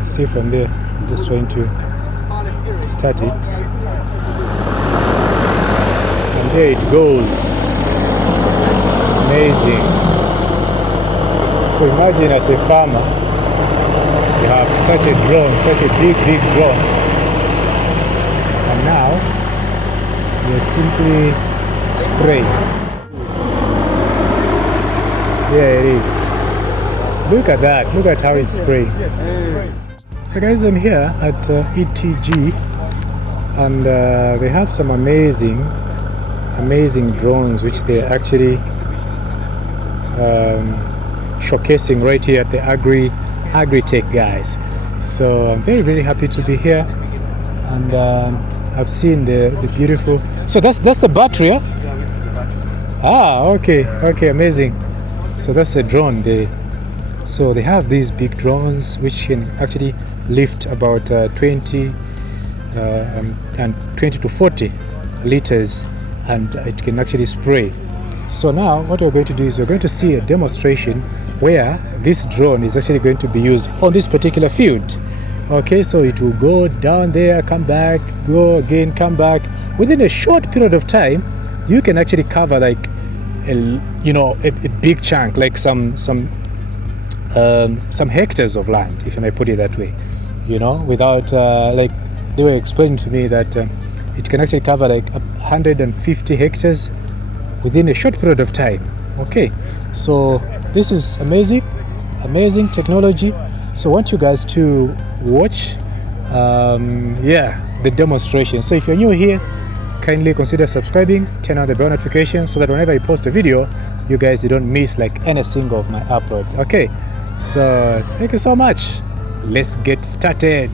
can see from there, I'm just trying to start it. And there it goes. Amazing. So imagine as a farmer, you have such a drone, such a big drone. And now, you're simply spraying. There it is. Look at that. Look at how it's spraying. So guys, I'm here at ETG, and they have some amazing drones which they're actually showcasing right here at the agritech guys. So I'm very happy to be here, and I've seen the beautiful. So that's the battery, yeah? Yeah, this is the battery. Ah, okay, amazing. So that's a drone. So they have these big drones which can actually lift about 20 to 40 liters, and it can actually spray. So now what we're going to do is we're going to see a demonstration where this drone is actually going to be used on this particular field. Okay, so it will go down there, come back, go again, come back. Within a short period of time, you can actually cover like a big chunk, like some hectares of land, if I may put it that way. Without like they were explaining to me that it can actually cover like 150 hectares within a short period of time. Okay, so this is amazing technology. So I want you guys to watch the demonstration. So if you're new here, kindly consider subscribing, turn on the bell notification so that whenever I post a video, you don't miss like any single of my upload. Okay, so thank you so much. Let's get started.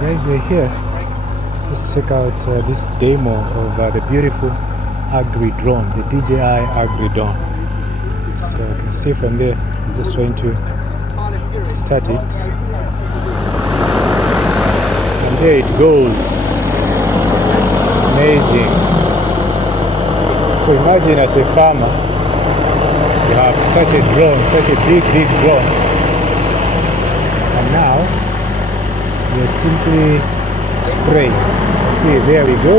Guys, we're here. Let's check out this demo of the beautiful agri drone, the DJI Agri drone. So you can see from there, I'm just trying to start it. And there it goes. Amazing. So imagine as a farmer, you have such a drone, such a big drone. And now, we're simply spraying. See, there we go.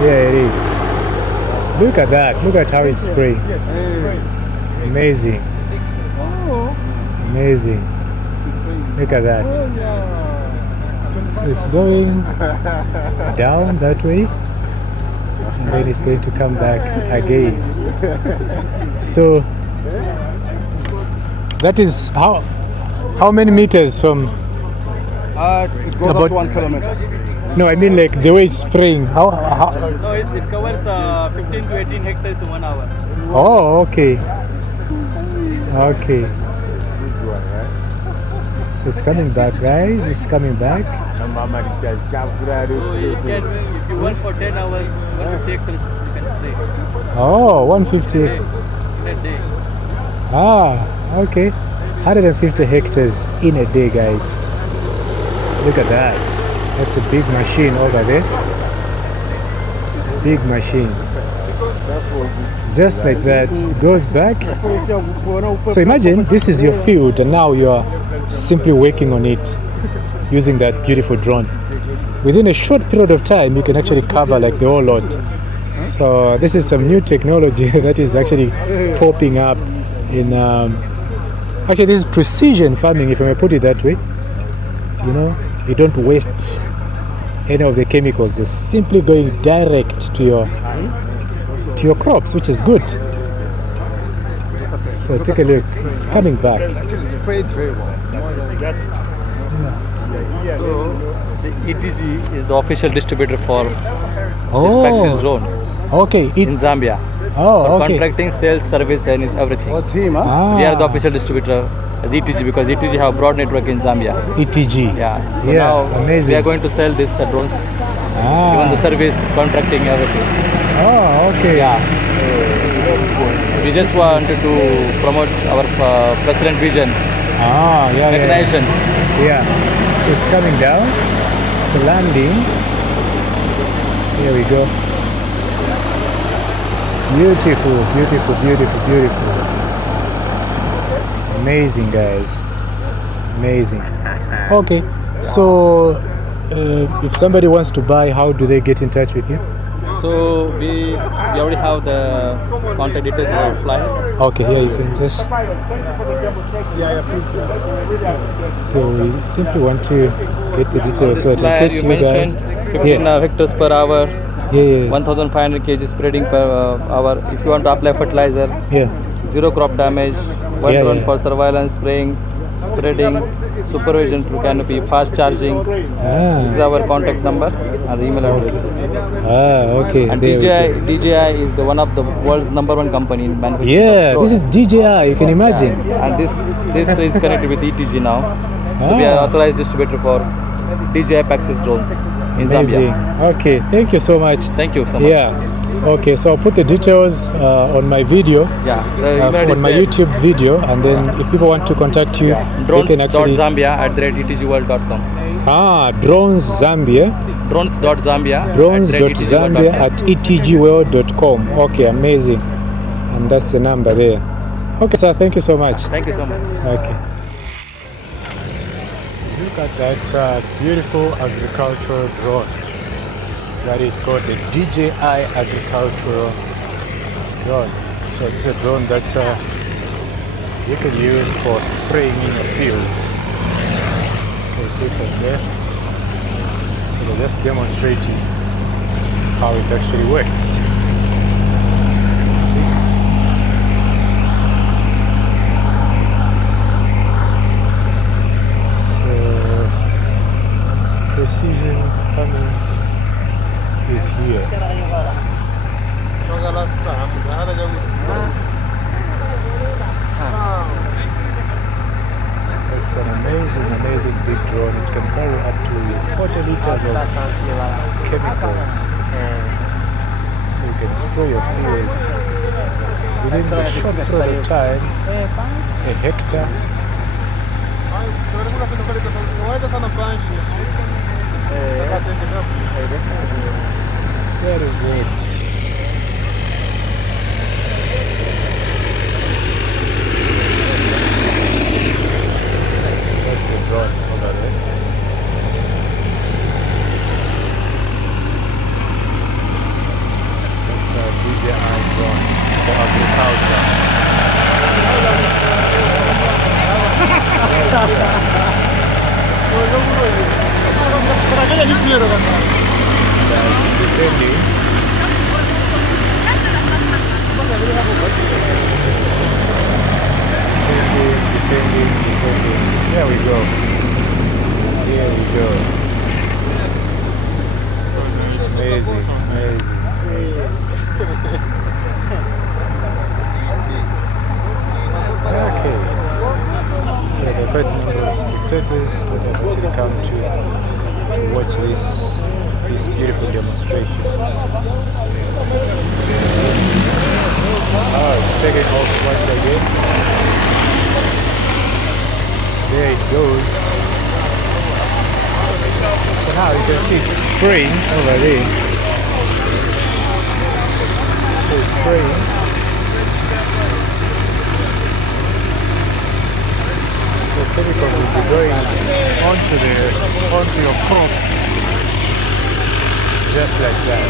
There it is. Look at that. Look at how it's spraying. Amazing. Look at that. So it's going down that way, and then it's going to come back again. So that is how many meters from? It goes about 1 kilometer. No, I mean like the way it's spraying. How? No, it covers 15 to 18 hectares in 1 hour. Oh, okay. So it's coming back, guys. It's coming back. So if you work for 10 hours, 150 hectares you can spray. Oh, 150. In a day. Ah, okay. 150 hectares in a day, guys. Look at that. That's a big machine over there. Big machine. Just like that, it goes back. So imagine this is your field and now you're simply working on it using that beautiful drone. Within a short period of time, you can actually cover like the whole lot. So this is some new technology that is actually popping up in actually this is precision farming, if I may put it that way. You don't waste any of the chemicals. They're simply going direct to your crops, which is good. So take a look, it's coming back. So the ETG is the official distributor for Dispatches drone Okay. in Zambia. Oh, For okay. contracting, sales, service, and everything. What's him, huh? We are the official distributor as ETG because ETG have broad network in Zambia. ETG. Yeah. So Yeah, now amazing. we are going to sell this drones, even the service, contracting, everything. Oh, okay. Yeah. We just wanted to promote our president vision, Yeah. mechanization. Yeah. So it's coming down. It's landing. Here we go. Beautiful, beautiful, beautiful, beautiful. Amazing, guys. Amazing. Okay. So if somebody wants to buy, how do they get in touch with you? So we already have the contact details in our flyer. Okay, here you can just. So we simply want to get the details so that in Flyer case you you guys. mentioned 15 hectares per hour, Yeah. 1,500 kg spreading per hour. If you want to apply fertilizer, Yeah. zero crop damage, one Yeah, drone yeah. for surveillance, spraying, spreading, supervision through canopy, fast charging. This is our contact number and email address. Okay. And There we go. DJI is the one of the world's #1 company in manufacturing. Yeah, of this is drones. DJI. You can imagine. And this is connected with ETG now. So we are authorized distributor for DJI Paxis drones in Amazing. Zambia. Okay, thank you so much. Thank you so much. Yeah. Okay, so I'll put the details on my video, Yeah, the email address on my there. YouTube video, and then if people want to contact you, they can actually. Drones.zambia@etgworld.com. Drones Zambia. Drones.zambia. Drones.zambia at etgworld.com. Okay, amazing. And that's the number there. Okay, sir, thank you so much. Thank you so much. Okay. Look at that beautiful agricultural drone. That is called the DJI agricultural drone. So this is a drone that you can use for spraying in a field. You can see it from there. So they're just demonstrating how it actually works. See? So precision farming is here. It's an amazing big drone. It can carry up to 40 liters of chemicals. So you can spray your fields within a short period of time, a hectare. That is it. That's the drone over there. That's a DJI drone for agriculture. That's descending. Descending. There we go. Amazing. Okay. So there are quite a number of spectators that have actually come to watch this beautiful demonstration. It's taking off once again. There it goes. So now you can see it's spraying over there. So it's spraying. So chemicals will be going onto your crops, just like that.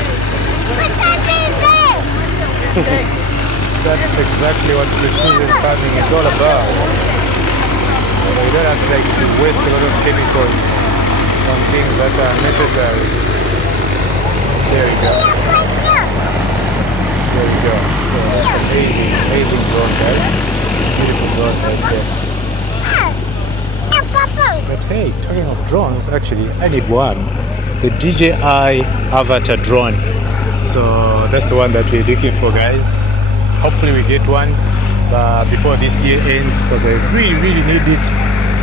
That's exactly what precision farming is all about. You don't have to waste a lot of chemicals on things that are necessary. There you go. So that's amazing drone, guys. Beautiful drone right there. But hey, talking of drones, actually, I need one. The DJI Avatar drone. So that's the one that we're looking for, guys. Hopefully we get one before this year ends, because I really need it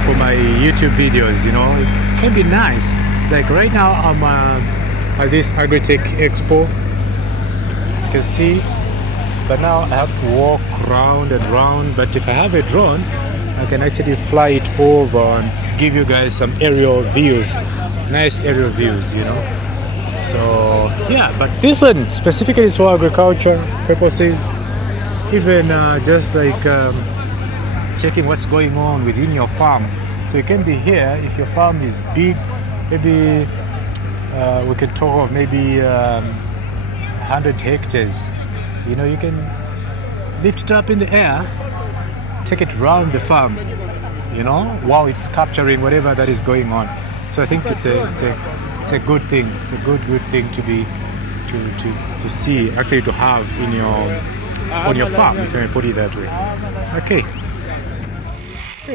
for my YouTube videos, you know. It can be nice. Like right now I'm at this agritech expo, you can see, but now I have to walk round and round. But if I have a drone, I can actually fly it over and give you guys some aerial views, nice aerial views, you know. So yeah, but this one specifically is for agriculture purposes, even just like checking what's going on within your farm. So you can be here if your farm is big. Maybe we can talk of maybe 100 hectares. You know, you can lift it up in the air, take it round the farm, you know, while it's capturing whatever that is going on. So I think it's a good thing. It's a good thing to be to see, actually to have in on your farm, if I may put it that way. Okay,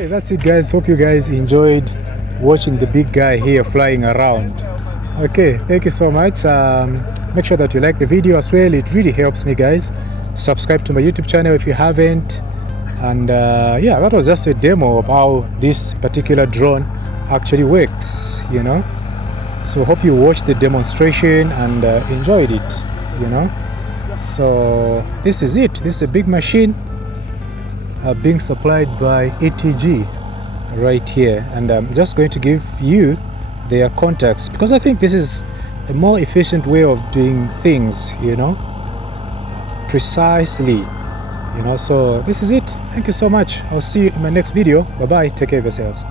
that's it, guys. Hope you guys enjoyed watching the big guy here flying around. Okay, thank you so much. Make sure that you like the video as well. It really helps me, guys. Subscribe to my YouTube channel if you haven't. And yeah, that was just a demo of how this particular drone actually works, you know. So hope you watched the demonstration and enjoyed it, you know. So this is it. This is a big machine being supplied by ATG right here, and I'm just going to give you their contacts, because I think this is a more efficient way of doing things, you know, precisely, you know. So this is it. Thank you so much. I'll see you in my next video. Bye bye. Take care of yourselves.